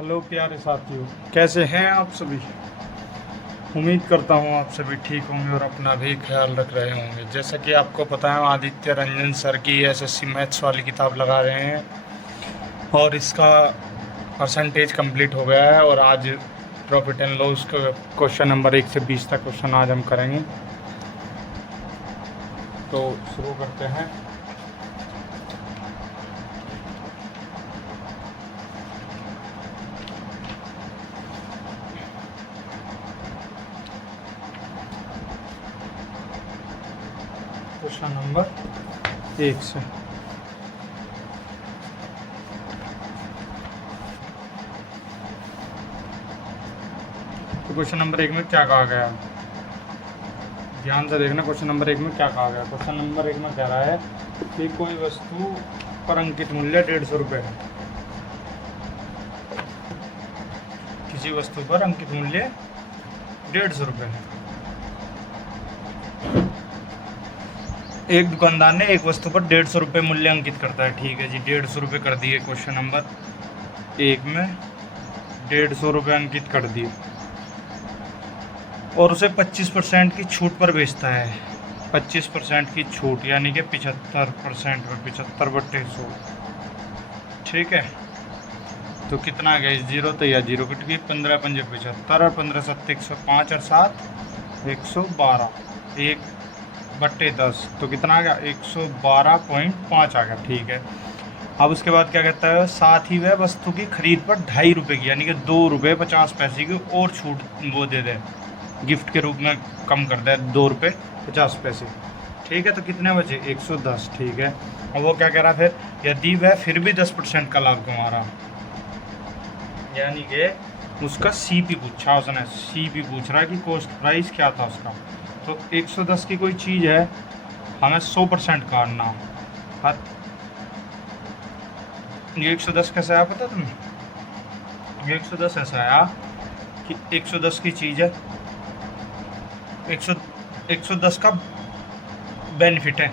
Hello प्यारे साथियों, कैसे हैं आप सभी। उम्मीद करता हूँ आप सभी ठीक होंगे और अपना भी ख्याल रख रहे होंगे। जैसा कि आपको पता है, आदित्य रंजन सर की एसएससी मैथ्स वाली किताब लगा रहे हैं और इसका परसेंटेज कंप्लीट हो गया है। और आज प्रॉफिट एंड लॉस का क्वेश्चन नंबर 1 से 20 तक क्वेश्चन आज हम करेंगे। तो शुरू करते हैं। क्वेश्चन नंबर 1 से तो क्वेश्चन नंबर 1 में क्या कहा गया, ध्यान से देखना। क्वेश्चन नंबर 1 में क्या कहा गया। क्वेश्चन नंबर 1 में कह रहा है कि कोई वस्तु पर अंकित मूल्य 150 रुपये है। किसी वस्तु पर अंकित मूल्य 150 रुपये है। एक दुकानदार ने एक वस्तु पर 150 रुपये मूल्य अंकित करता है। ठीक है जी, 150 रुपये कर दिए। क्वेश्चन नंबर 1 में 150 रुपये अंकित कर दिए और उसे 25% की छूट पर बेचता है। 25% की छूट यानी कि 75% पर 75/100। ठीक है, तो कितना आ गया, जीरो तो या जीरो कट गई। 15 पंजे 75 और 15 सत्ते 105 और 7 112 1/10, तो कितना आ गया 112.5 आ गया। ठीक है, अब उसके बाद क्या कहता है, साथ ही वह वस्तु की खरीद पर 2.5 रुपये की यानी कि 2 रुपये 50 पैसे की और छूट वो दे दे, गिफ्ट के रूप में कम कर दे 2 रुपये 50 पैसे। ठीक है, तो कितने बचे 110। ठीक है, और वो क्या कह रहा फिर, यदि वह फिर भी 10% का लाभ कमा रहा, यानी कि उसका सीपी पूछा उसने, सीपी पूछ रहा है कि कॉस्ट प्राइस क्या था उसका। तो 110 की कोई चीज़ है, हमें 100% काटना। हर ये 110 कैसे आया पता तुम्हें, ये 110 ऐसा आया कि 110 की चीज़ है, 110 का बेनिफिट है।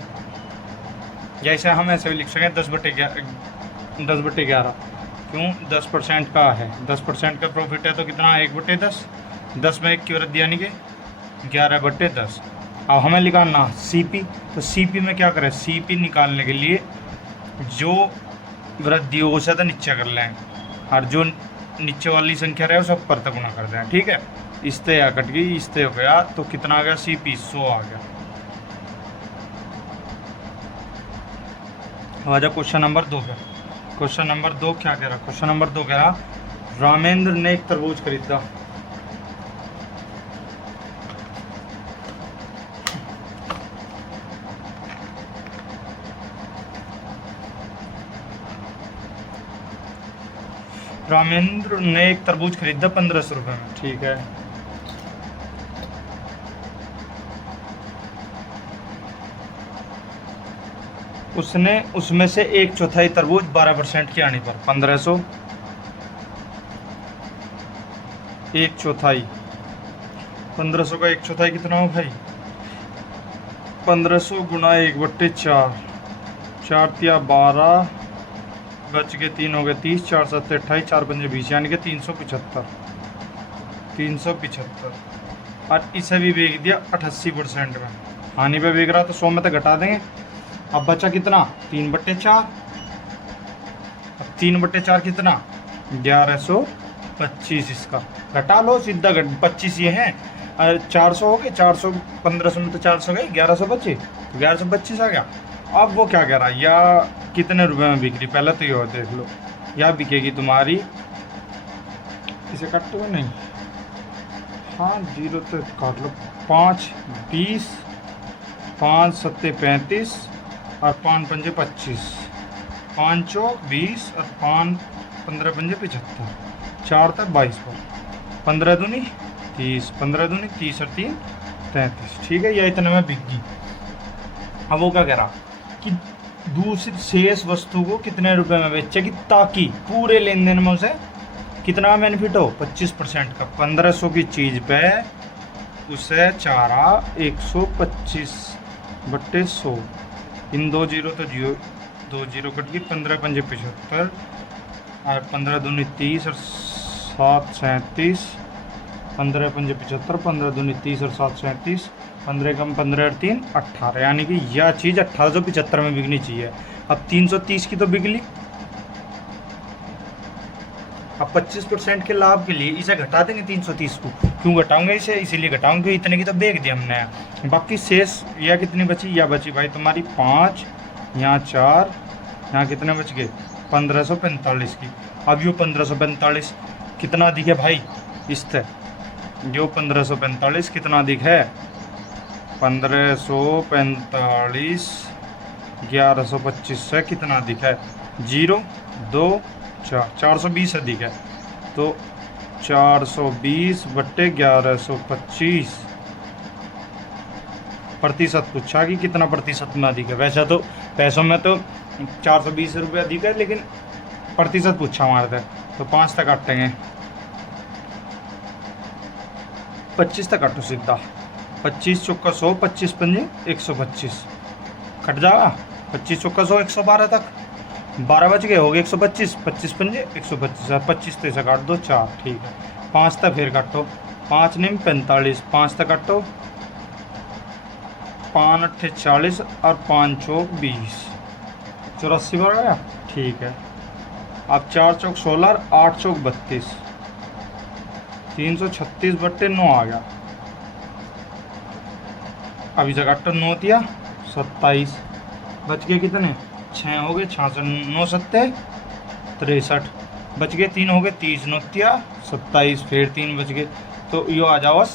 जैसे हम ऐसे भी लिख सकें 10/11। क्यों, 10% का है, 10% का प्रॉफिट है तो कितना 1/10, 10 में 1 की वृद्धि यानी कि 11/10। अब हमें निकालना सीपी, तो सीपी में क्या करें, सीपी निकालने के लिए जो वृद्धि हो उसे तो नीचे कर लें और जो नीचे वाली संख्या रहे उसे ऊपर तक गुणा कर दें। ठीक है, इससे या कट गई, इससे हो गया, तो कितना आ गया सीपी 100 आ गया। आ जाओ क्वेश्चन नंबर 2 पे। क्वेश्चन नंबर 2 क्या कह रहा, क्वेश्चन नंबर 2 कह रहा, रामेंद्र ने एक तरबूज खरीदा। रामेंद्र ने एक तरबूज खरीदा 1500 रुपये में। ठीक है, उसने उसमें से 1/4 तरबूज 12% की आने पर 1500, 1/4 1500 का 1/4 कितना हो भाई, 1500 गुणा 1/4, 4 तिया 12, बच के 3 हो गए 30, 4 7 28, 4 पंजे 20 यानी कि 375। और इसे भी बेच दिया 88% में, हानि पे बेच रहा तो 100 में तो घटा देंगे। अब बचा कितना 3/4, अब 3/4 कितना 1125, इसका घटा लो सीधा 25 ये हैं, 400 हो गए, 400 1500 में तो 400 गए, 1100 बचे तो 1125 आ गया। अब वो क्या कह रहा है, या कितने रुपए में बिक रही, पहले तो ये देख लो, या बिकेगी तुम्हारी, इसे काटते हुए नहीं, हाँ जीरो तो काट लो, 5 20, 5 7 35 और 5 पंजे 25, 5 चौक 20 और 5 15 पंजे 75, 4 तक 22 पर 15 दूनी 30, 15 दूनी 30 और 3 33। ठीक है, यह इतने में बिक गई। अब वो क्या कह रहा कि दूसरी शेष वस्तु को कितने रुपए में बेचेगी ताकि पूरे लेन देन में उसे कितना बेनिफिट हो, 25% का। 1500 की चीज़ पे उसे चारा 125/100, इन 2 जीरो तो 2 जीरो कट गई, 15 पंजे 75 और 15 दूनी 30 और 7 37, 15 पंजे 75, 15 दूनी 30 और 7 37, 15 कम 15 और 3 18, यानी कि यह चीज़ 1875 में बिकनी चाहिए। अब 330 की तो बिक ली। अब 25% के लाभ के लिए इसे घटा देंगे 330 को। क्यों घटाऊंगे इसे? इसीलिए घटाऊंगे क्योंकि इतने की तो बेच दी हमने। बाकी शेष यह कितनी बची? यह बची भाई तुम्हारी 5, यहाँ 4, यहाँ कितने बच गए? 1545 की। अब यो 1545 कितना अधिक है भाई? इस तरह जो 1545 कितना अधिक है? 1545 1125 से कितना अधिक है? 0 2 4 420 अधिक है। तो 420 बट्टे 1125 प्रतिशत पूछा कि कितना प्रतिशत में अधिक है। वैसे तो पैसों में तो 420 रुपये अधिक है, लेकिन प्रतिशत पूछा हमारे थे तो 5 तक काटेंगे। 25 तक काटो सीधा। 25 चौका 100, 25 पंजे 125 कट जाएगा। 25 चौका 100 112 तक 12 बच गए, हो गए 125, 25 पंजे 125, 25 तो इसे काट दो 4, ठीक है। 5 तक फिर काटो, 5 नहीं 45, 5 तक काटो, 5 अट्ठे 40 और 5 चौक 20, 84 बढ़ गया, ठीक है। अब 4 चौक 16 और 8 चौक 32, 336 बट्टे 9 आ गया। अभी से काटो 9 दिया 27, बच गए कितने? 6 हो गए, 6 से 9 सत्ते 63, बच गए 3 हो गए 30, 9 तिया 27, फिर 3 बच गए, तो यो आ जाओ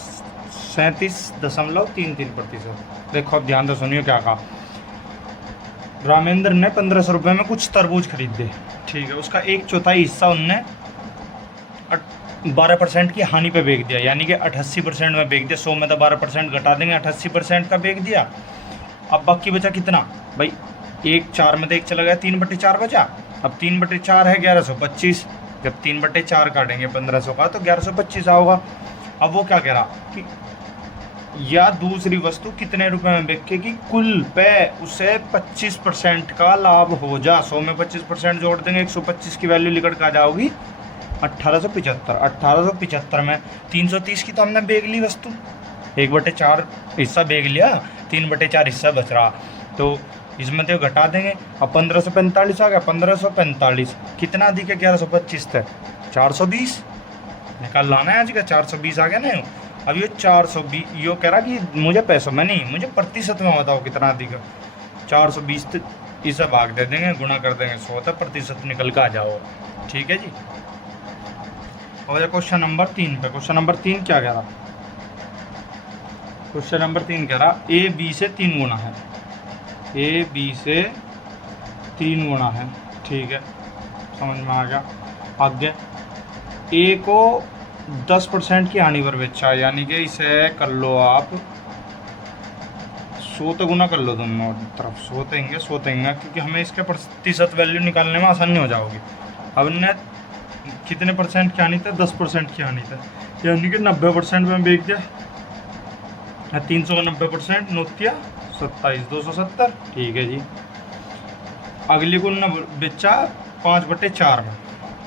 37.33%। देखो अब ध्यान से सुनिए क्या कहा। रामेंद्र ने 1500 रुपये में कुछ तरबूज खरीदे, ठीक है। उसका 1/4 हिस्सा उनने 12% की हानि पे बेच दिया, यानी कि 88% में बेच दिया। 100 में तो 12% घटा देंगे, 88% का बेच दिया। अब बाकी बचा कितना भाई? 1/4 में तो 1 चला गया, 3/4 बचा। अब 3/4 है 1125, जब 3/4 काटेंगे 1500 का तो 1125 आओगा। अब वो क्या कह रहा कि या दूसरी वस्तु कितने रुपए में बिकेगी कुल पे उसे 25% का लाभ हो जा। 100 में 25% जोड़ देंगे, 125 की वैल्यू निकल कर आ जाओगी 1875। 1875 में 330 की तो हमने बेच ली वस्तु, 1/4 हिस्सा बेच लिया, 3/4 हिस्सा बच रहा, तो इसमें तो घटा देंगे। अब 1545 आ गया। 1545 कितना अधिक है? 1125 थे 420 निकाल लाना है आज का। 420 आ गया ना। अब ये 420 यो कह रहा कि मुझे पैसों में नहीं, मुझे प्रतिशत में बताओ कितना अधिक है। 420 इसे भाग दे देंगे, गुणा कर देंगे 100 तक, प्रतिशत निकल के आ जाओ, ठीक है जी। और क्वेश्चन नंबर 3 पे, क्वेश्चन नंबर 3 क्या कह रहा? क्वेश्चन नंबर 3 कह रहा ए बी से 3 गुना है, ए बी से 3 गुना है, ठीक है, समझ में आ गया। आगे ए को 10% की हानि पर बेचा, यानी कि इसे कर लो आप 100 तो गुना कर लो दोनों तरफ, 100 देंगे क्योंकि हमें इसके प्रतिशत वैल्यू निकालने में आसानी हो जाएगी। अब ने कितने परसेंट की हानि था? 10% की हानि था, यानी कि 90% में बेच दिया। 300 का 90% 9 27, 270, ठीक है जी। अगली को न बेचा 5/4 में।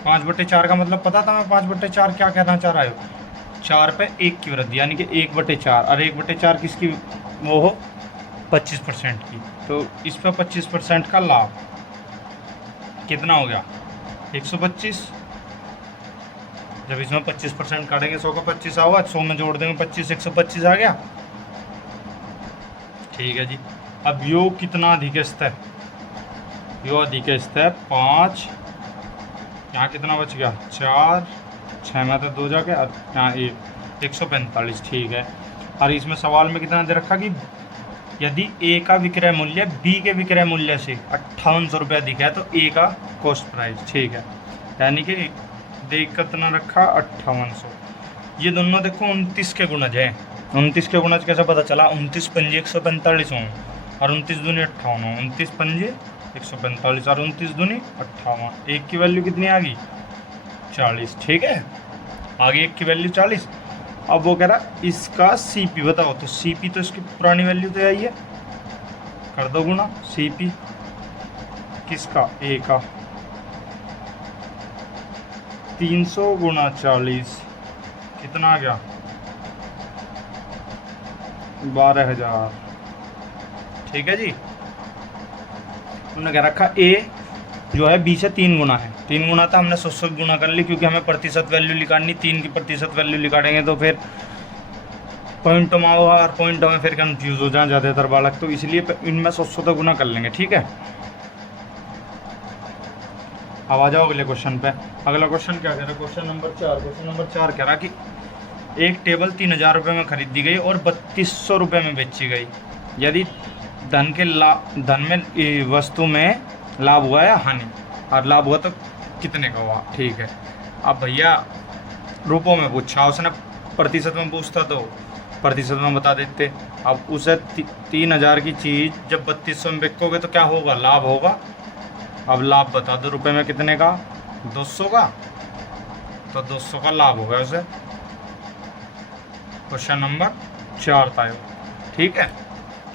5/4 का मतलब पता था मैं 5/4 क्या कहना चाह रहा है? 4 पे 1 की वृद्धि, यानी कि 1/4, और 1/4 किसकी वो हो? 25% की। तो इस पर 25% का लाभ कितना हो गया? 125। जब इसमें 25% काटेंगे 100 का 25 आओगा, 100 में जोड़ देंगे 25, 125 आ गया, ठीक है जी। अब यो कितना अधिक है? यो अधिक है 5, यहाँ कितना बच गया? 4, 6 में तो 2 जाके, यहाँ 145, ठीक है। और इसमें सवाल में कितना दे रखा कि यदि ए का विक्रय मूल्य बी के विक्रय मूल्य से 5800 रुपये अधिक है तो ए का कॉस्ट प्राइस, ठीक है, यानी कि देख कितना रखा 5800। ये दोनों देखो 29 के गुणज है। 29 के गुणज कैसे पता चला? 29 पंजे 145 हों और 29 दूनी 58 हो, 29 पंजे 145 और 29 दूनी 58। एक की वैल्यू कितनी आ गई? 40, ठीक है, आगे एक की वैल्यू 40। अब वो कह रहा इसका सीपी बताओ, तो सीपी तो इसकी पुरानी वैल्यू तो आई है, कर दो गुना। सीपी किसका? ए का, 300 गुणा 40 कितना आ गया? 12,000। ठीक है जी। हमने क्या रखा, ए जो है बी से 3 गुना है, 3 गुना था, हमने 100 गुना कर ली क्योंकि हमें प्रतिशत वैल्यू निकालनी, 3 की प्रतिशत वैल्यू निकालेंगे तो फिर पॉइंटों में होगा और पॉइंटों में फिर कंफ्यूज हो जाए ज़्यादातर बालक, तो इसलिए इनमें 100 तो गुना कर लेंगे। ठीक है, अब आ जाओ अगले क्वेश्चन पे। अगला क्वेश्चन क्या कह रहा है? Question number 4। क्वेश्चन नंबर 4 कह रहा कि एक टेबल 3,000 रुपये में खरीदी गई और 3200 रुपये में बेची गई। यदि धन में वस्तु में लाभ हुआ या हानि, और लाभ हुआ तो कितने का हुआ। ठीक है, अब भैया रुपयों में पूछा, उसने प्रतिशत में पूछता तो प्रतिशत में बता देते। अब उसे 3,000 की चीज़ जब 3200 में बेचोगे तो क्या होगा? लाभ होगा। अब लाभ बता दो रुपए में कितने का? 200 का, तो 200 का लाभ होगा उसे। क्वेश्चन नंबर 4 था ये। ठीक है,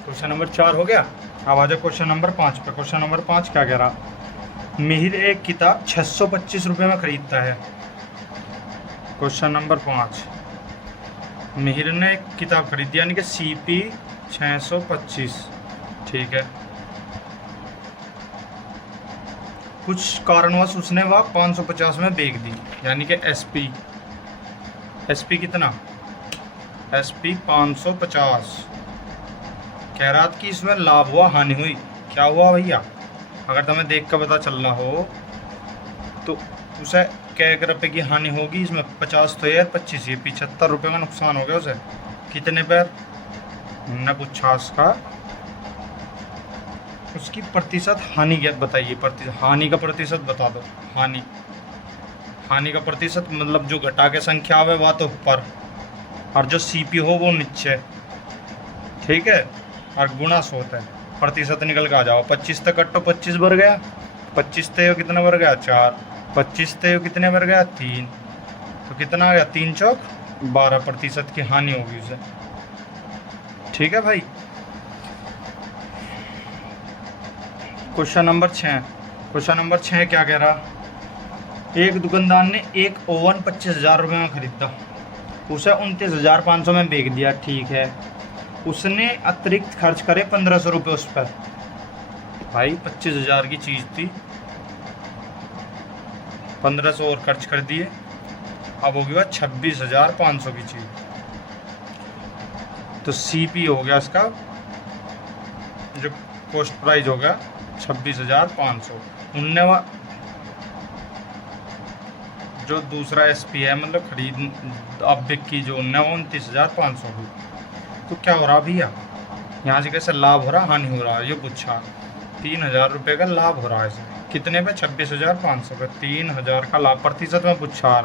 क्वेश्चन नंबर 4 हो गया। अब आ जाओ क्वेश्चन नंबर 5 पे। क्वेश्चन नंबर 5 क्या कह रहा? मिहिर एक किताब 625 रुपये में खरीदता है। क्वेश्चन नंबर 5, मिहिर ने एक किताब खरीदी यानी कि CP 625। ठीक है, कुछ कारणवश उसने वह 550 में बेच दी, यानी कि SP कितना? SP 550। कह रहा था कि इसमें लाभ हुआ हानि हुई। क्या हुआ भैया? अगर तुम्हें देख कर पता चल रहा हो तो उसे क्या रुपये की हानि होगी इसमें? 50 तो यार 25, ये 75 रुपये का नुकसान हो गया उसे। कितने पर न पूछा उसका, उसकी प्रतिशत हानि क्या बताइए? प्रतिशत, हानि का प्रतिशत बता दो। हानि का प्रतिशत मतलब जो घटा के संख्या आवे वह तो ऊपर और जो CP हो वो नीचे। ठीक है, और गुणा 100 है, प्रतिशत निकल के आ जाओ। 25 तक कटो, 25 बढ़ गया, 25 ते कितना बढ़ गया? 4, 25 ते कितने बढ़ गया? 3, तो कितना आ गया? 3 चौक 12% की हानि होगी उसे। ठीक है भाई। Question number 6। क्वेश्चन नंबर 6 क्या कह रहा? एक दुकानदार ने एक ओवन 25,000 रुपये में खरीदा, उसे 29,500 में बेच दिया। ठीक है, उसने अतिरिक्त खर्च करे 1,500 रुपये उस पर। भाई 25,000 की चीज़ थी, 1,500 और खर्च कर दिए, अब हो गया 26,500 की चीज़। तो CP हो गया इसका, जो कॉस्ट प्राइस हो गया 26,500। उनने जो दूसरा SP है मतलब खरीद अब बिक्की जो उनने वो 29,500 की। तो क्या हो रहा भैया? यहाँ से कैसे लाभ हो रहा हानि हो रहा है ये पूछा। 3,000 रुपये का लाभ हो रहा है इसमें। कितने पे? 26,500 पे 3,000 का लाभ। प्रतिशत में पूछा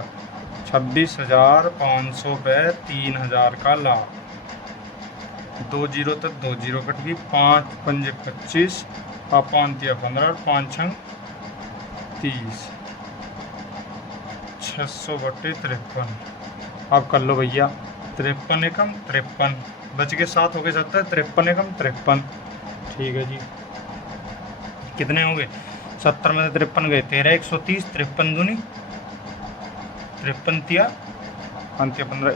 26,500 पे 3,000 का लाभ। 2 जीरो तक 2 जीरो कट गई, 5 पंजे 25 और 5 तिया 15 और 5 छंग 30, 600 बटे 53। अब कर लो भैया, 53 एकम 53 बच के 7 हो गए 70, 53 एकम 53। ठीक है जी, कितने हो गए? 70 में से 53 गए 13, 130, 53 दूनी 53 तिया 5 तिया 15,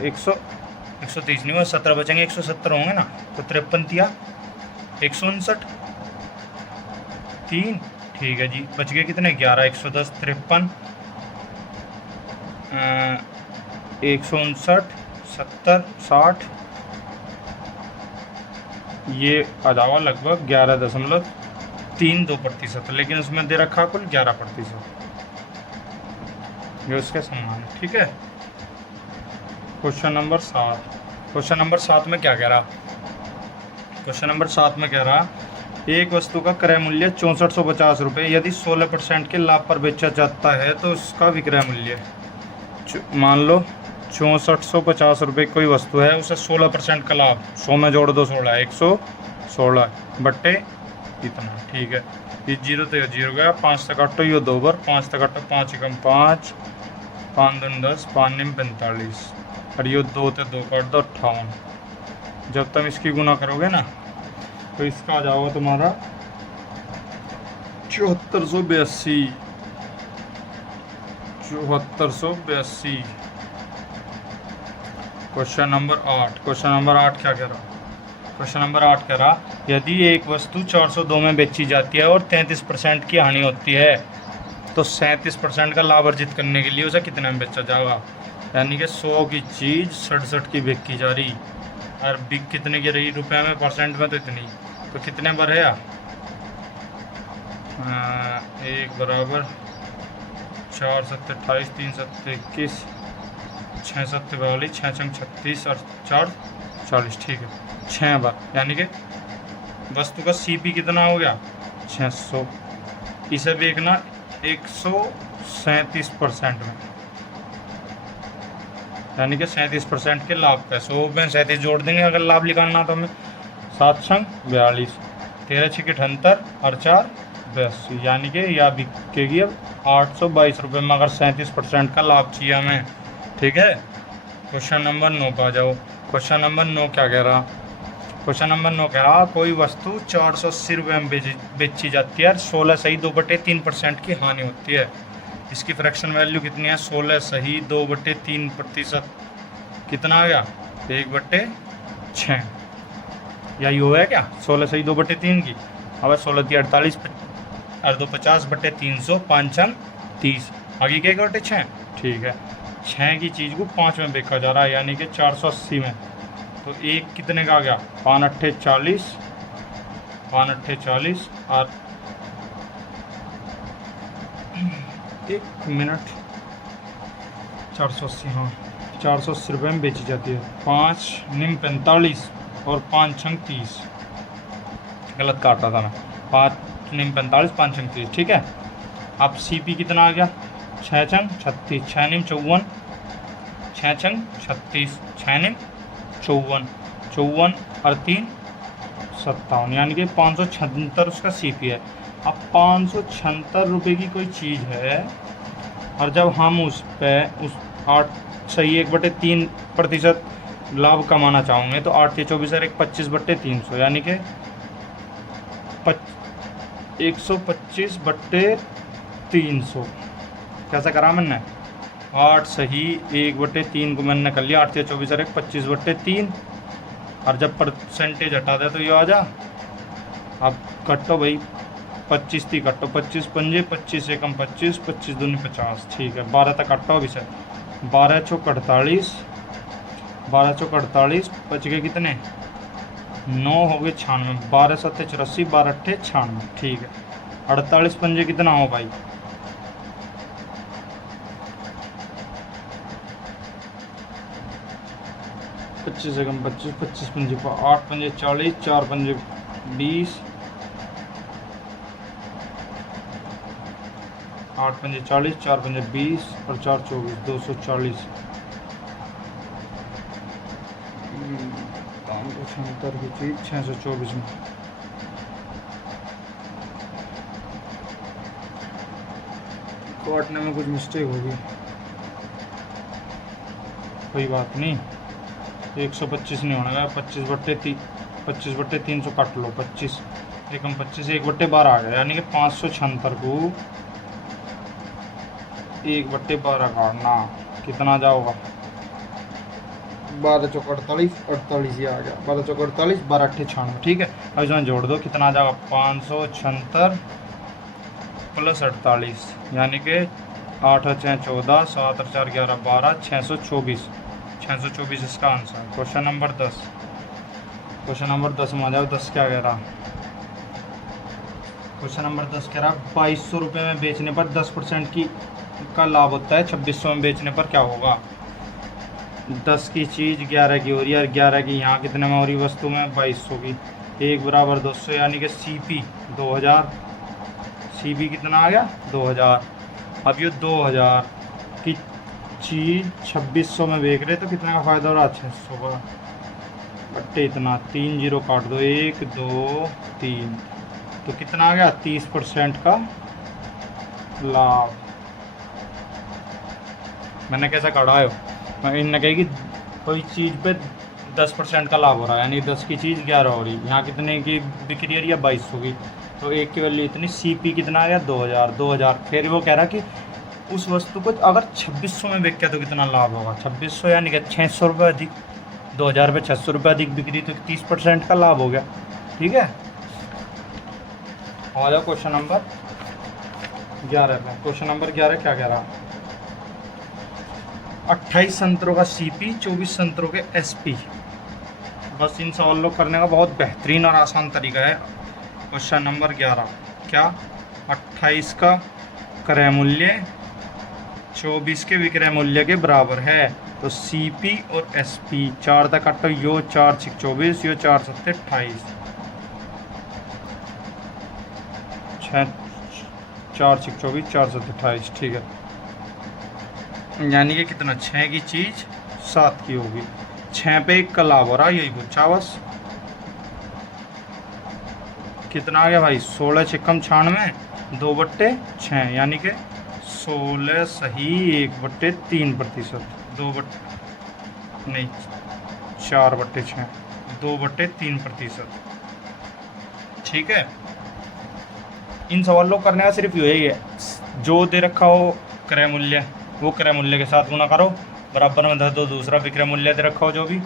130 नहीं हुआ, 17 बचेंगे, 170 होंगे ना। तो 53 तिया 159 3। ठीक है जी, बच गए कितने? 11, 110, 53 159 70 60, ये आ जाओगा लगभग 11.32%, लेकिन उसमें दे रखा कुल 11%, ये उसके समान है। ठीक है, क्वेश्चन नंबर 7। क्वेश्चन नंबर 7 में क्या कह रहा? क्वेश्चन नंबर 7 में कह रहा एक वस्तु का क्रय मूल्य 6450 रुपये यदि 16% के लाभ पर बेचा जाता है तो उसका विक्रय मूल्य, मान लो 6450 रुपये कोई वस्तु है, उसे 16% का लाभ, 100 में जोड़ दो 16, 116 बट्टे इतना। ठीक है, ये जीरो तो ये जीरो गया, 5 तक काटो ये 2 बार, 5 तक काटो 5 एकम 5, 5 दून 10, 5 निम 45 और ये 2 तो 2 काट दो 58। जब तुम इसकी गुना करोगे ना तो इसका आ जाओगा तुम्हारा 7482, 7482। Question number 8। क्वेश्चन नंबर 8 क्या कह रहा? क्वेश्चन नंबर 8 कह रहा, यदि एक वस्तु 402 में बेची जाती है और 33% की हानि होती है तो 37% का लाभ अर्जित करने के लिए उसे कितने में बेचा जाएगा? यानी कि 100 की चीज़ 67 की बिकी जा रही, और बिक कितने की रही रुपए में, परसेंट में तो इतनी, तो कितने बार है? 1 बराबर 4 7 28 3 7 21 6 7 42 6 6 36 और 4 40। ठीक है, 6 बार, यानी कि वस्तु का सीपी कितना हो गया? 600। इसे बेचना 137% में, यानी कि 37% के लाभ पे 100 में 37 जोड़ देंगे अगर लाभ निकालना तो हमें। 7 छंग 42, 13 छः 78 और 4 82, यानी कि यह बिकेगी अब 822 रुपये में अगर 37% का लाभ चाहिए हमें। ठीक है, क्वेश्चन नंबर 9 पर आ जाओ। क्वेश्चन नंबर 9 क्या कह रहा? क्वेश्चन नंबर 9 कह रहा, कोई वस्तु 480 रुपये में बेची जाती है और 16 सही 2/3% की हानि होती है। इसकी फ्रैक्शन वैल्यू कितनी है? 16 सही 2/3%। कितना आ गया? 1/6। या यू है क्या? 16 सही 2/3 की। अब 16 थी 48 और 2 50/300, 5 छंग 30, आगे क्या 1/6। ठीक है, 6 की चीज़ को 5 में बेचा जा रहा है, यानी कि 480 में। तो एक कितने का आ गया? 5 8 40, 5 8 40 और 1 मिनट 480, हाँ 480 रुपये में बेची जाती है। 5 निम 45 और 5 छंग 30, गलत काट रहा था मैं। 5 निम 45 5 छंग 30। ठीक है, अब सीपी कितना आ गया? 6 छंग 36, 6 निम 54, 6 छंग 36, 6 निम 54, 54 और 3 57, यानी कि 576 उसका सीपी है। अब 576 रुपये की कोई चीज़ है और जब हम उस पर उस 8 सही 1/3% लाभ कमाना चाहोगे तो 8 24 और 1 25/300, यानी कि 125/300। कैसा करा मैंने? 8 सही 1/3 को मैंने कर लिया, 8 24 और 1 25/3, और जब परसेंटेज हटा दे तो ये आ जा। अब कटो भाई, 25 थी कटो, 25 पंजे 25 एकम 25, 25 दूनी 50। ठीक है, 12 तक कटो अभी से। 12 चौक 48, 12 चौक 48, बच गए कितने? 9 हो गए 96, 12 7 84, 12 8 96। ठीक है, 48 पंजे कितना हो भाई? 25 एकम 25, 25 पंजे 8 पंजे 40, 4 पंजे 20, 8 पंजे 40, 4 पंजे 20 और 4 24, 240। 76 की चीज 624 में। काटने में कुछ मिस्टेक होगी, कोई बात नहीं। 125 नहीं होना, 25/300 काट लो। 25 एकम 25, 1/12 आ गया, यानी कि 576 को 1/12 काटना कितना जाओगा? 12 चौक 48, 48 ही आ गया। 12 चौक 48, 12 8 96। ठीक है, अब इसमें जोड़ दो, कितना आ जाएगा? 576 प्लस 48, यानी कि 8 और 6 14, 7 और 4 11 12, 624। 624 इसका answer. Question number 10। Question number 10 में आ जाओ। 10 क्या कह रहा? क्वेश्चन नंबर 10 कह रहा, 2200 रुपये में बेचने पर 10% का लाभ होता है, 2600 में बेचने पर क्या होगा? 10 की चीज़ 11 की हो रही है, और 11 की यहाँ कितने में हो रही वस्तु में? 2200 की। 1 बराबर 200, यानी कि सीपी 2000। सीपी कितना आ गया? 2000। अब ये 2000 की चीज़ 2600 में बेच रहे तो कितने का फ़ायदा हो रहा? 600 का। बट्टे इतना 3 जीरो काट दो, 1 2 3, तो कितना आ गया? 30% का लाभ। मैंने कैसा काटा है? इनने कही कि कोई चीज़ पे 10% का लाभ हो रहा है, यानी 10 की चीज़ 11 हो रही। यहाँ कितने की बिक्री है? 2200 की। तो एक की वैल्यू इतनी। सीपी कितना आ गया? 2000। 2000। फिर वो कह रहा कि उस वस्तु को अगर 2600 में बिक गया तो कितना लाभ होगा? 2600 यानी कि 600 रुपये अधिक, 2000 रुपये 600 रुपये अधिक बिक्री, तो 30% का लाभ हो गया। ठीक है, आ जाओ क्वेश्चन नंबर 11 पे। क्वेश्चन नंबर 11 क्या कह रहा? 28 संतरों का सीपी, 24 संतरों के एसपी। बस इन सवालों को करने का बहुत बेहतरीन और आसान तरीका है। क्वेश्चन नंबर 11 क्या? 28 का क्रय मूल्य 24 के विक्रय मूल्य के बराबर है, तो सीपी और एसपी 4 तक काटो, यो 4 6 24, यो 4 7 28, 4 6 24, 4 7 28। ठीक है, यानी कि कितना? 6 की चीज 7 की होगी, 6 पे 1 का लाभ हो रहा, यही पूछा बस। कितना आ गया भाई? 16 6 96, 2/6, यानी कि 16 सही 1/3%, 4/6, 2/3%। ठीक है, इन सवालों को करने का सिर्फ यही है, जो दे रखा हो क्रय मूल्य, वो क्रय मूल्य के साथ गुणा करो, बराबर में धर दो दूसरा विक्रय मूल्य दे रखा हो जो भी,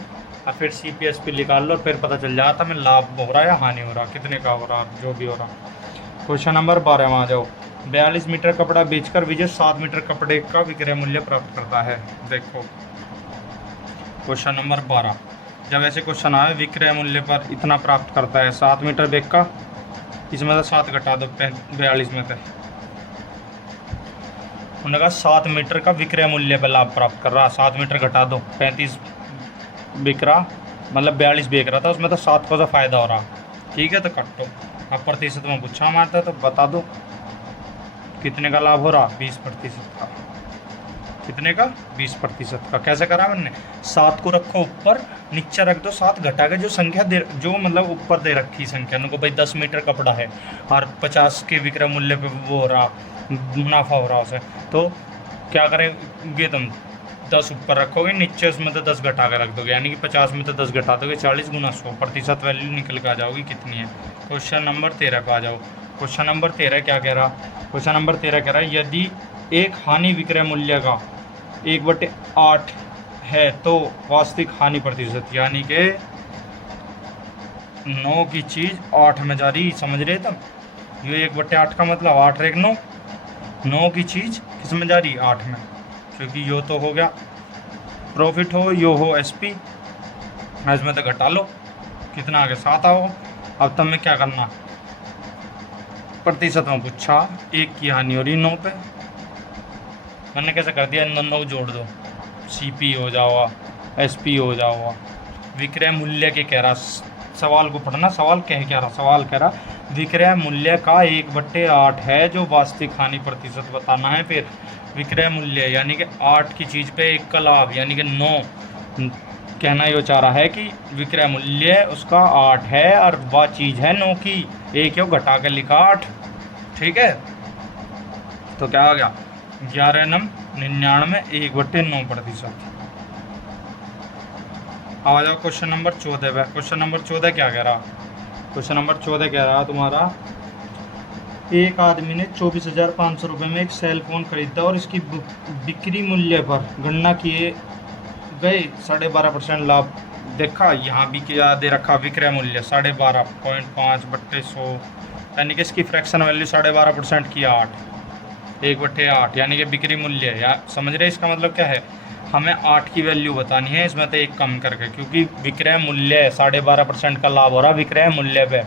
और फिर CPSP निकाल लो, फिर पता चल जाता मैं लाभ हो रहा है या हानि हो रहा, कितने का हो रहा, जो भी हो रहा। क्वेश्चन नंबर 12 में आ जाओ। 42 मीटर कपड़ा बेचकर विजय 7 मीटर कपड़े का विक्रय मूल्य प्राप्त करता है। देखो क्वेश्चन नंबर 12, जब ऐसे क्वेश्चन आए विक्रय मूल्य पर इतना प्राप्त करता है, 7 मीटर बेच का, इसमें से 7 घटा दो 42 में से, उन्होंने कहा 7 मीटर का विक्रय मूल्य पर लाभ प्राप्त कर रहा, 7 मीटर घटा दो, 35 बिक रहा, मतलब 42 बेच रहा था, उसमें तो 7 को से फायदा हो रहा। ठीक है, तो काटो। अब प्रतिशत में पूछा मारता है तो बता दो कितने का लाभ हो रहा? 20% का। कितने का? 20% का। कैसे करा मैंने? 7 को रखो ऊपर, नीचे रख दो 7 घटा के जो संख्या दे, जो मतलब ऊपर दे रखी संख्या, उनको भाई 10 मीटर कपड़ा है और 50 के विक्रय मूल्य पे वो हो रहा, मुनाफा हो रहा उसे, तो क्या करेंगे तुम? 10 ऊपर रखोगे, नीचे उसमें तो 10 घटा के रख दोगे, यानी कि 50 में तो 10 घटा दोगे, 40 गुना 100% वैल्यू निकल के आ जाओगी कितनी है। क्वेश्चन नंबर 13 पे आ जाओ। क्वेश्चन नंबर 13 क्या कह रहा? क्वेश्चन नंबर 13 कह रहा है यदि एक हानि विक्रय मूल्य का 1/8 है तो वास्तविक हानि प्रतिशत, यानी कि 9 की चीज़ 8 में जा रही, समझ रहे तुम? ये 1/8 का मतलब 8 एक 9, 9 की चीज़ किस में जा रही? 8 में, क्योंकि यो तो हो गया प्रॉफिट हो, यो हो एसपी, इसमें तो घटा लो, कितना आगे 7 आओ। अब तब में क्या करना? प्रतिशत में पूछा, 1 की हानि हो रही 9 पे, मैंने कैसे कर दिया? इन दोनों को जोड़ दो, सीपी हो जाओगा, एसपी हो जाओगा। विक्रय मूल्य के कह रहा, सवाल को पढ़ना, सवाल क्या रहा? सवाल कह रहा विक्रय मूल्य का 1/8 है जो वास्तविक हानि प्रतिशत बताना है। फिर विक्रय मूल्य यानी कि 8 की चीज़ पे 1 का लाभ, यानी कि 9, कहना ये चाह रहा है कि विक्रय मूल्य उसका 8 है और वह चीज़ है 9 की, एक क्यों घटा कर लिखा 8। ठीक है, तो क्या आ गया? 11 नम 99, 1/9%। आ जाओ क्वेश्चन नंबर 14 पे। क्वेश्चन नंबर 14 क्या कह रहा? क्वेश्चन नंबर 14 कह रहा तुम्हारा, एक आदमी ने 24,500 रुपये में एक सेल फोन खरीदा और इसकी बिक्री मूल्य पर गणना किए गए 12.5% लाभ देखा। यहाँ भी क्या दे रखा? विक्रय मूल्य 12.5/100, यानी कि इसकी फ्रैक्शन वैल्यू 12.5% की 8, 1/8, यानी कि बिक्री मूल्य। या समझ रहे इसका मतलब क्या है? हमें 8 की वैल्यू बतानी है, इसमें तो 1 कम करके, क्योंकि विक्रय मूल्य 12.5% का लाभ हो रहा विक्रय मूल्य पे।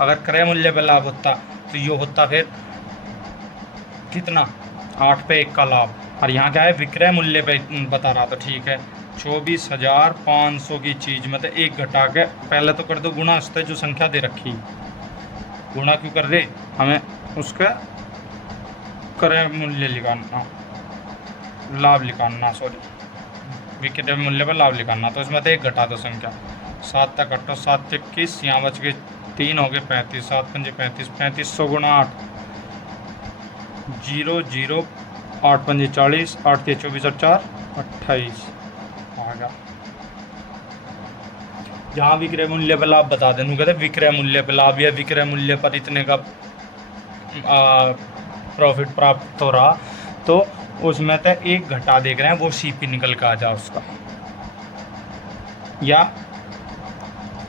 अगर क्रय मूल्य पे लाभ होता तो ये होता फिर कितना? 8 पे 1 का लाभ, और यहाँ क्या है? विक्रय मूल्य पे बता रहा। तो ठीक है, 24,500 की चीज़ में तो 1 घटा के पहले तो कर दो गुणा, उससे जो संख्या दे रखी, गुणा क्यों कर रहे? हमें उसका क्रय मूल्य लिखाना, लाभ लिखाना, सॉरी विक्रय मूल्य पर लाभ लिखाना। तो इसमें तो 1 घटा दो संख्या, 7 तक कटो, 7 21, यहाँ बच गए 3 हो गए 35, 7 5 35, 3500 गुणा 8, 0 0, 8 5 40, 8 3 24 और 4 28 आएगा। जहाँ विक्रय मूल्य पर लाभ बता दें, कहते विक्रय मूल्य पर लाभ या विक्रय मूल्य पर इतने का प्रॉफिट प्राप्त हो रहा, तो उसमें तो एक घटा देख रहे हैं, वो सीपी निकल के आ जाए उसका। या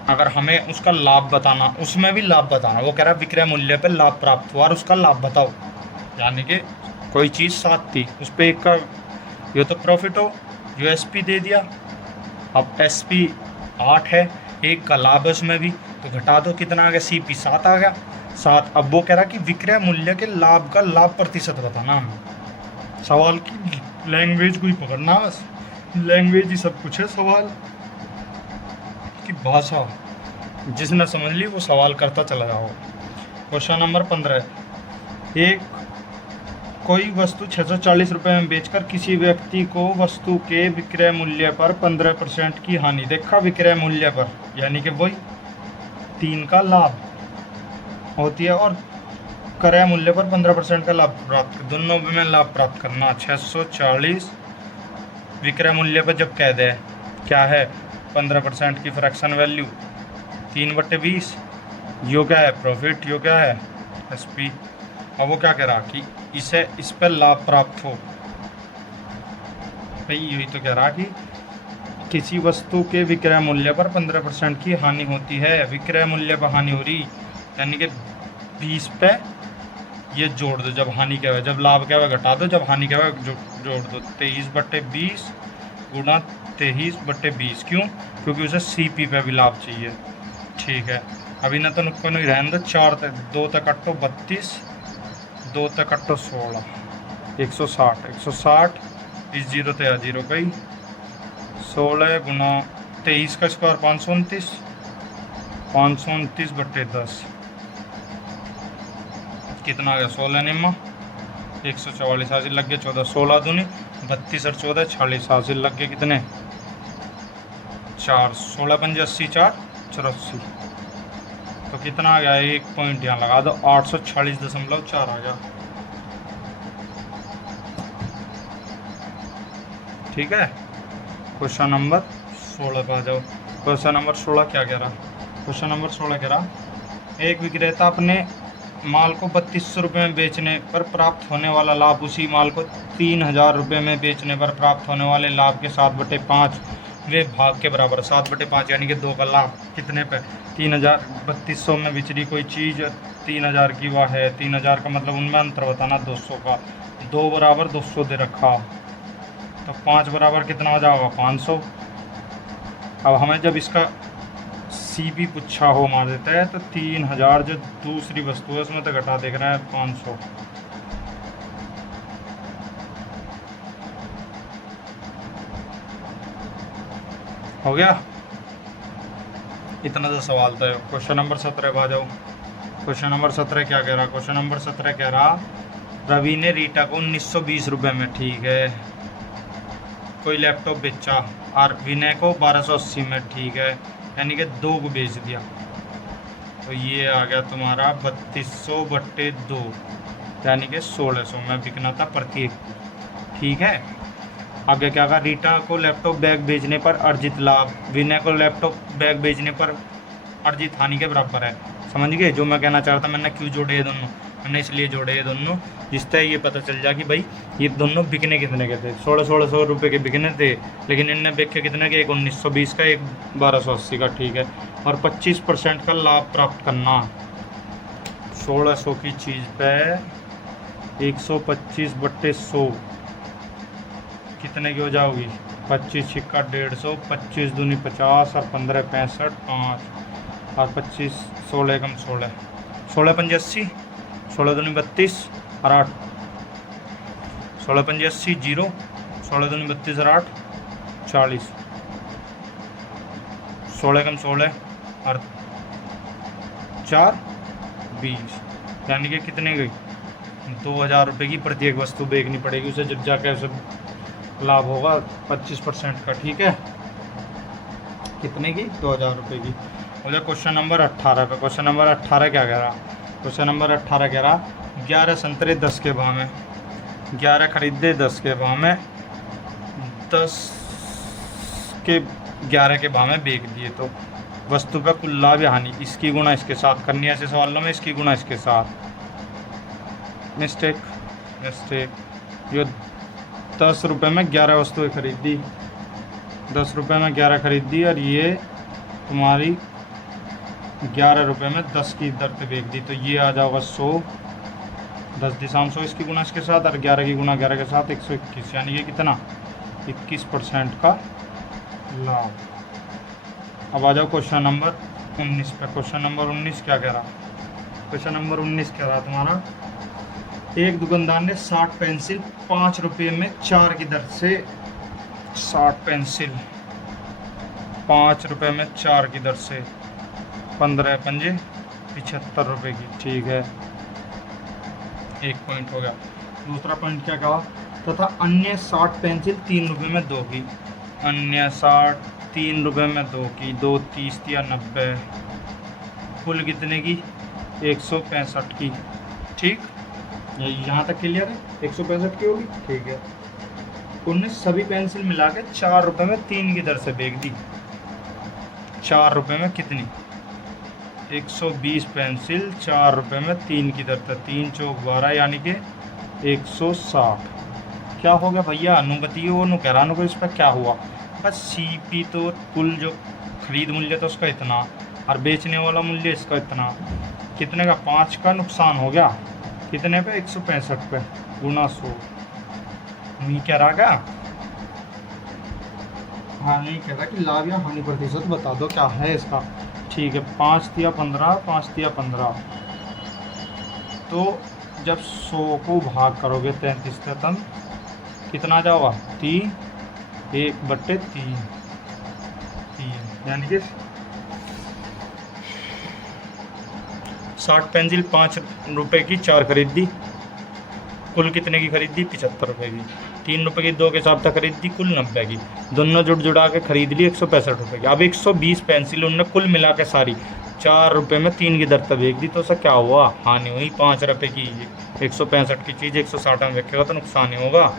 अगर हमें उसका लाभ बताना, उसमें भी लाभ बताना, वो कह रहा है विक्रय मूल्य पर लाभ प्राप्त हुआ और उसका लाभ बताओ। यानी कि कोई चीज़ 7 थी, उस पर एक का ये तो प्रॉफिट हो, जो एसपी दे दिया। अब एसपी 8 है, एक का लाभ है उसमें भी, तो घटा दो, कितना आ गया, सीपी 7 आ गया, 7। अब वो कह रहा कि विक्रय मूल्य के लाभ का लाभ प्रतिशत बताना हमें। सवाल की लैंग्वेज को ही पकड़ना, बस लैंग्वेज ही सब कुछ है, सवाल की भाषा जिसने समझ ली वो सवाल करता चला जाओ। क्वेश्चन नंबर 15, एक कोई वस्तु 640 रुपये में बेचकर किसी व्यक्ति को वस्तु के विक्रय मूल्य पर 15% की हानि। देखा, विक्रय मूल्य पर, यानी कि वही 3 का लाभ होती है और क्रय मूल्य पर 15% का लाभ प्राप्त, दोनों में लाभ प्राप्त करना। 640 विक्रय मूल्य पर जब कह दे क्या है 15% की फ्रैक्शन वैल्यू 3/20, यो क्या है प्रॉफिट, यो क्या है एसपी। अब वो क्या कह रहा कि इस पर लाभ प्राप्त हो, भाई यही तो कह रहा कि किसी वस्तु के विक्रय मूल्य पर 15% की हानि होती है। विक्रय मूल्य पर हानि हो रही, यानी कि 20 पे ये जोड़ दो, जब हानि क्या है, जब लाभ क्या है घटा दो, जब हानि क्या है जोड़ दो। 23/20 गुणा 23/20, क्यों, क्योंकि उसे सीपी पे भी लाभ चाहिए। ठीक है, अभी ना तो नुक्को नहीं रहने दो, 4 2 तक कट्टो 32, 2 तक कट्टो 16, 160 इस जीरो तो या जीरो गई, 16 गुना 23 का स्क्वायर 529, 529/10 कितना आ गया, 16 निम्मा 144 हासिल लग गए, 14 16 दूनी 32 और 14 46 हासिल लग गए, कितने 4, 16 पंजे 80, 4 84, तो कितना आ गया, एक पॉइंट यहाँ लगा दो, 846.4 आ गया। ठीक है, क्वेश्चन नंबर 16 पे आ जाओ। क्वेश्चन नंबर 16 क्या कह रहा, क्वेश्चन नंबर 16 कह रहा, एक विक्रेता अपने माल को 3200 रुपये में बेचने पर प्राप्त होने वाला लाभ उसी माल को 3000 रुपये में बेचने पर प्राप्त होने वाले लाभ के 7/5 वे भाग के बराबर। 7/5 यानी कि 2 का लाभ कितने पे, 3000, 3200 में बिच रही कोई चीज़ 3000 की, वह है 3000 का, मतलब उनमें अंतर बताना 200 का, 2 बराबर 200 दे रखा, तो 5 बराबर कितना हो जाएगा 500। अब हमें जब इसका सी भी पूछा हो मार देता है, तो 3000 जो दूसरी वस्तु है उसमें तो घटा देख रहे हैं 500, हो गया, इतना तो सवाल था। क्वेश्चन नंबर 17 पे आ जाओ। क्वेश्चन नंबर 17 क्या कह रहा, क्वेश्चन नंबर 17 कह रहा रवि ने रीटा को 1920 रुपये में, ठीक है, कोई लैपटॉप बेचा और विनय को 1280 में, ठीक है, यानी कि 2 को बेच दिया, तो ये आ गया तुम्हारा 3200/2, यानी कि 1600 में बिकना था प्रत्येक। ठीक है, आगे क्या कहा, रीटा को लैपटॉप बैग बेचने पर अर्जित लाभ विनय को लैपटॉप बैग बेचने पर अर्जित हानि के बराबर है। समझ गए जो मैं कहना चाहता, मैंने क्यों जोड़े ये दोनों, मैंने इसलिए जोड़े ये दोनों जिससे ये पता चल जाए कि भाई ये दोनों बिकने कितने के थे, 1600 रुपये के बिकने थे, लेकिन इनने बिक के कितने के, एक 1920 का, एक 1280 का। ठीक है, और 25% का लाभ प्राप्त करना, 1600 की चीज़ पे 125/100 कितने की हो जाओगी, 25 छिक्का 150, 25 दूनी 50 और 15 65 5 और 25 16 कम 16, 16 पंजे 80, 16 दूनी 32 और 8, 16 पंजे 80 0, 16 दूनी 32 और 8 40, 16 कम 16 और 4 20, यानी कि कितने गई, 2000 रुपये की प्रत्येक वस्तु बेचनी पड़ेगी उसे, जब जाके उसे लाभ होगा 25% का। ठीक है, कितने की, 2000 रुपये की। मुझे क्वेश्चन नंबर 18 पे, क्वेश्चन नंबर 18 क्या कह रहा, क्वेश्चन नंबर 18 कह रहा 11 संतरे 10 के भाव में, 11 खरीदे 10 के भाव में, 10 के 11 के भाव में बेच दिए, तो वस्तु पे कुल लाभ या हानि इसकी गुणा इसके साथ करनी है। ऐसे सवालों में इसकी गुणा इसके साथ, मिस्टेक, ये 10 रुपये में 11 वस्तुएं खरीदी, 10 रुपये में 11 खरीदी और ये तुम्हारी 11 रुपये में 10 की दर पे बेच दी। तो ये आ जाएगा 100, 10 दिशाम 100 इसकी गुना इसके साथ और 11 की गुना 11 के साथ 121, यानी कि कितना 21% का लाभ। अब आ जाओ क्वेश्चन नंबर 19 पे। क्वेश्चन नंबर 19 क्या कह रहा? क्वेश्चन नंबर 19 कह रहा तुम्हारा, एक दुकानदार ने 60 पेंसिल 5 रुपये में 4 की दर से 60 पेंसिल 5 रुपये में 4 की दर से 15 पंजे 75 रुपये की। ठीक है, एक पॉइंट हो गया। दूसरा पॉइंट क्या कहा? तथा अन्य 60 पेंसिल 3 रुपये में 2 की, अन्य 60 3 रुपये में 2 की, 2 30 या 90, कुल कितने की 165 की। ठीक, यहाँ तक क्लियर है? 165 की होगी। ठीक है, उनने सभी पेंसिल मिला के 4 रुपये में 3 की दर से बेच दी। 4 रुपये में कितनी? 120 पेंसिल 4 रुपये में 3 की दर से, 3 चौक 12 यानी कि 160। क्या हो गया भैया? नु बताइए, वो नु कह रहा नु इस पर क्या हुआ? बस सीपी तो कुल जो खरीद मूल्य था उसका इतना और बेचने वाला मूल्य इसका इतना, कितने का 5 का नुकसान हो गया। कितने पे? 165 पे गुना 100। नहीं कह रहा क्या? हाँ, नहीं कह रहा कि लाभ या हानि प्रतिशत बता दो क्या है इसका। ठीक है, 5 या 15, 5 या 15। तो जब 100 को भाग करोगे 33 से तब कितना जाओगा? 3, 1/3, यानी कि 60 पेंसिल 5 रुपये की 4 खरीदी, कुल कितने की खरीदी? 75 रुपये की। 3 रुपये की 2 के हिसाब से खरीदी, कुल 90 की। दोनों जुड़ा के खरीद ली 165 रुपये की। अब 120 पेंसिल उनने कुल मिला के सारी 4 रुपये में 3 की दर तक बेच दी। तो उसका क्या हुआ? हानि हुई। 5 रुपये की 165 की चीज़ 160 में बेचेगा तो नुकसान ही होगा।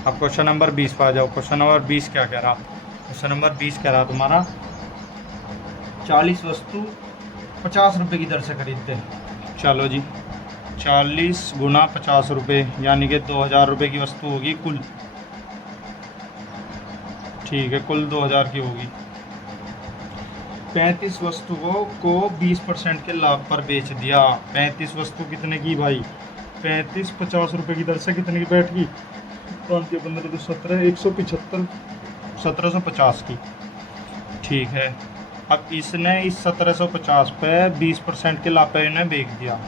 अब क्वेश्चन नंबर 20 पर आ जाओ। क्वेश्चन नंबर 20 क्या कह रहा? क्वेश्चन नंबर 20 कह रहा तुम्हारा, 40 वस्तु 50 रुपये की दर से खरीदते हैं। चलो जी, 40 गुना 50 रुपये यानी कि 2000 रुपये की वस्तु होगी कुल। ठीक है, कुल 2000 की होगी। 35 वस्तुओं को 20% के लाभ पर बेच दिया। 35 वस्तु कितने की भाई? 35 50 रुपये की दर से कितने की बैठ गई? 5 या 15 तो 17, 175, 1750 की। ठीक है, अब इसने इस 1750 पे 20% के लाभ पे इन्हें बेच दिया।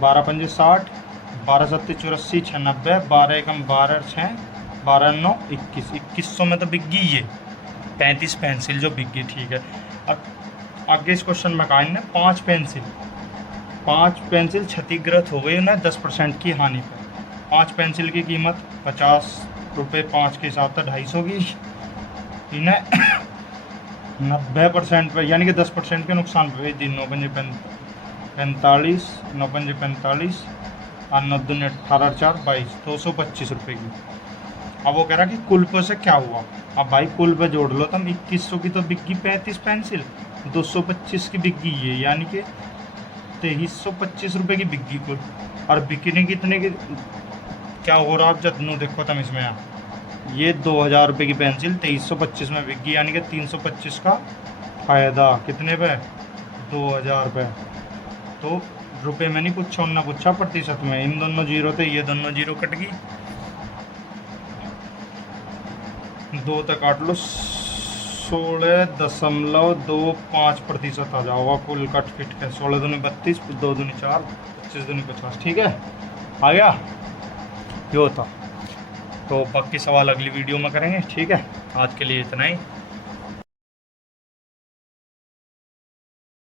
12 पंजे 60, 12 सत्ते 84, 96, 12 एकम 12 6, 12 9 21, 2100 में तो बिक गई ये 35 पेंसिल जो बिक गई। ठीक है, अब आगे इस क्वेश्चन में कहा इन्हें 5 पेंसिल क्षतिग्रस्त हो गई उन्हें 10% की हानि पर। 5 पेंसिल की कीमत 50 रुपये, 5 के हिसाब से 250 की। इन्हें 90% पर यानी कि 10% के नुकसान पे भेज दी। 9 पंजे 45, 9 पंजे 45 और 9 दूनी 18, 4 22, 225 रुपये की। अब वो कह रहा कि कुल पे से क्या हुआ? अब भाई कुल पे जोड़ लो तुम। 2100 की तो बिक गई 35 पेंसिल, 225 की बिक गई है यानी कि 2325 रुपये की बिक गई कुल। और बिकने कितने की क्या हो रहा? आप जब देखो तुम इसमें ये 2000 रुपये की पेंसिल 2325 में बिक गई यानी कि 325 का फ़ायदा। कितने पे? 2000 रुपये। तो रुपये में नहीं पूछा, उन्होंने पूछा प्रतिशत में। इन दोनों जीरो थे, ये दोनों जीरो कट गई, 2 तक काट लो, 16.25% आ जाओगा कुल कट फिट के। 16 दूनी 32, 2 दूनी 4, 25 दूनी 50। ठीक है, आ गया ये होता। तो बाकी सवाल अगली वीडियो में करेंगे। ठीक है, आज के लिए इतना ही।